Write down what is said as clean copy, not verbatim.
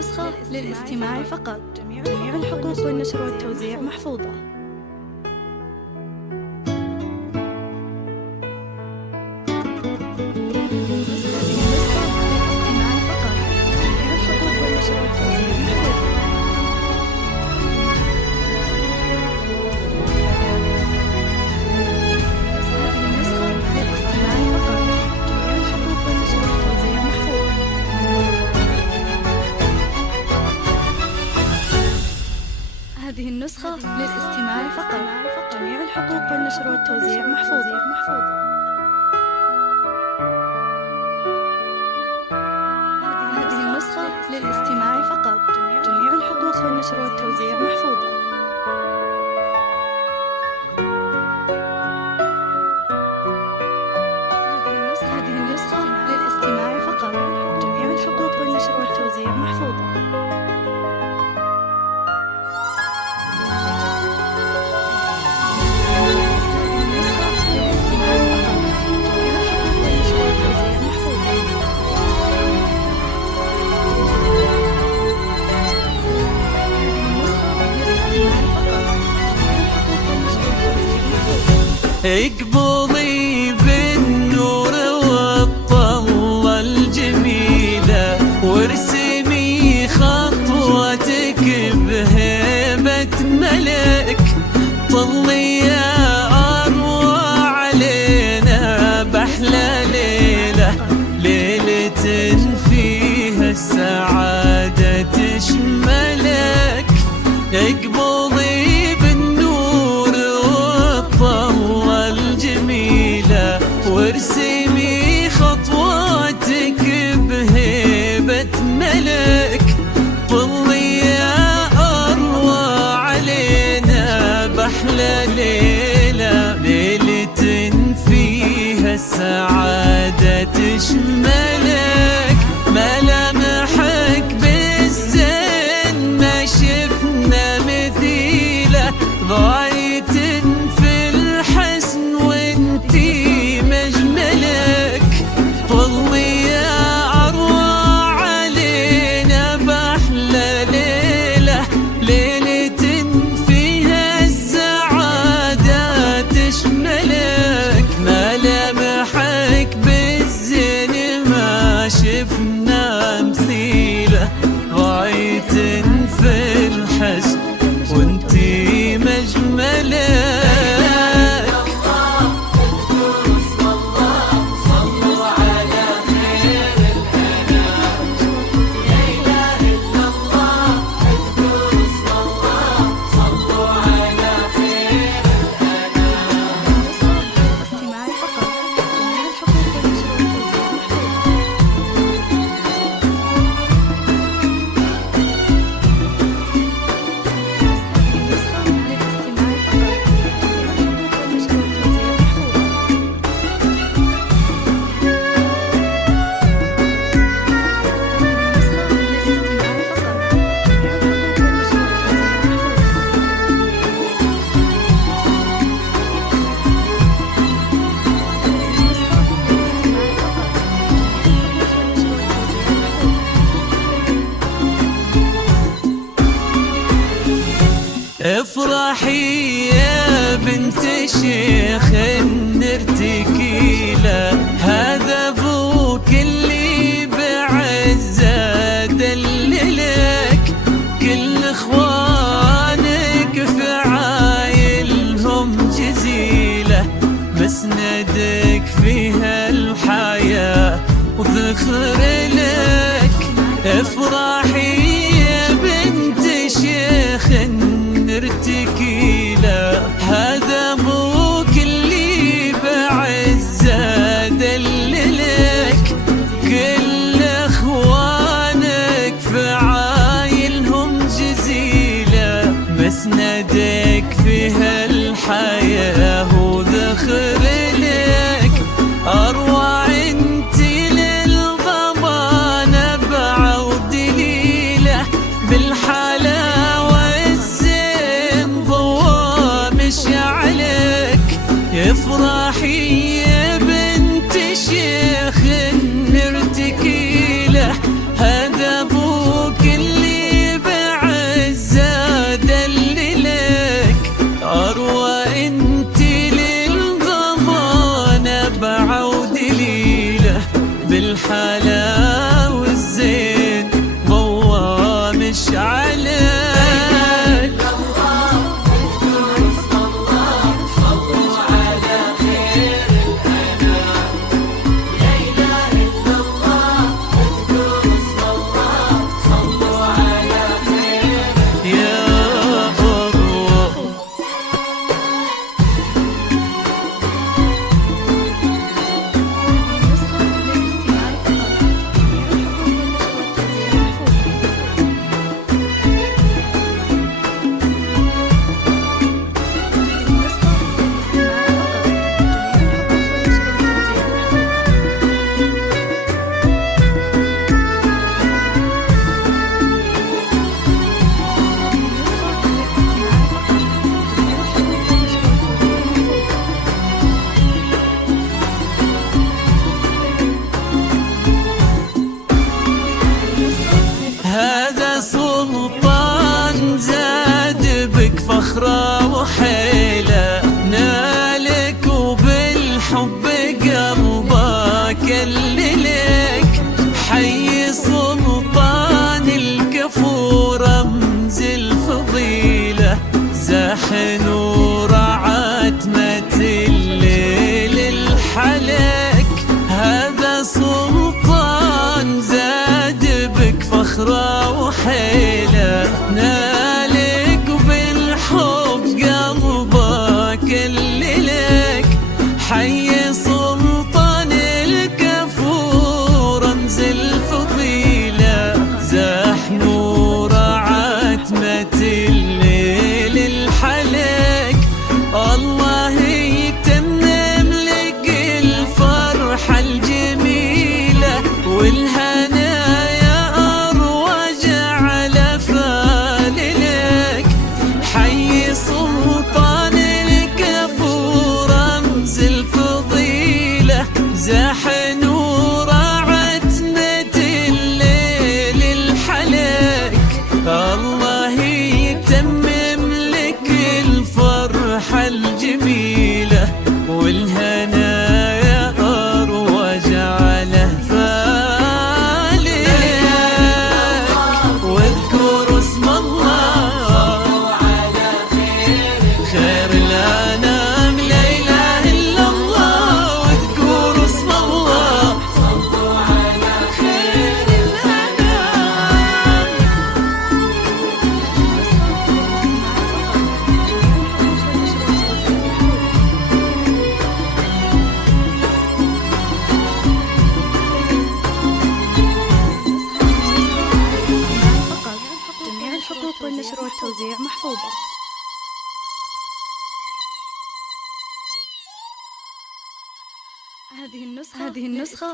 النسخة للاستماع فقط. جميع الحقوق والنشر والتوزيع محفوظة. هذه النسخة للاستماع فقط. جميع الحقوق والنشر والتوزيع محفوظة. هذه النسخة للاستماع فقط. جميع الحقوق والنشر والتوزيع محفوظة. هذه النسخة للاستماع فقط. جميع الحقوق والنشر والتوزيع محفوظة. اقبضي بالنور والطلة الجميلة وارسمي خطوتك بهيبة ملك. طلي يا أروى علينا بأحلى ليلة، ليلة فيها السعادة تشملك. اقبضي بالنور والطلة الجميلة وارسمي خطواتك بهيبة ملك. طلي يا أروى علينا بأحلى ليلة، ليلة فيها السعادة تشملك. ملامحك بالزين ما شفنا مثيله، ضايت في الحسن وانتي مجملك. طلي يا أروى علينا بأحلى ليلة، ليلة فيها السعادة تشملك. ملامحك بالزين ما شفنا مثيله، ضايت في الحسن وانتي مجملك. افرحي يا بنت شيخ نرتكي له، هذا ابوك اللي بعزه دللك. كل اخوانك في عايلهم جزيله، مسندك فيها الحياه وذخر لك. افرحي يا بنت شيخ نرتكي له، هذا ابوك اللي بعزه دللك. كل اخوانك في عايلهم جزيله، مسندك فيها الحياه وذخر لك. أروى انتي للضمان بعود ليلة، أكللك. حي سلطان الكفو رمز الفضيلة، زاح نور عتمة الليل الحلك. هذا سلطان زاد بك فخرة وحيلة، نالك بالحب قلبك كللك. حي سلطان الكفو رمز الفضيلة، زاح نور عتمة الليل الحلك. الله يتمم لك الفرحة الجميلة والهنايا أروج على فاللك. حي سلطان الكفو رمز الفضيلة، زاح نور عتمة الليل الحلك. الله يتمم لك الفرحة الجميلة والهنايا أروج على فالك. واذكروا اسم الله خير الأنام، لا إله إلا الله. واذكروا اسم الله خير الأنام. جميع الحقوق والنشر والتوزيع محفوظة. هذه النسخة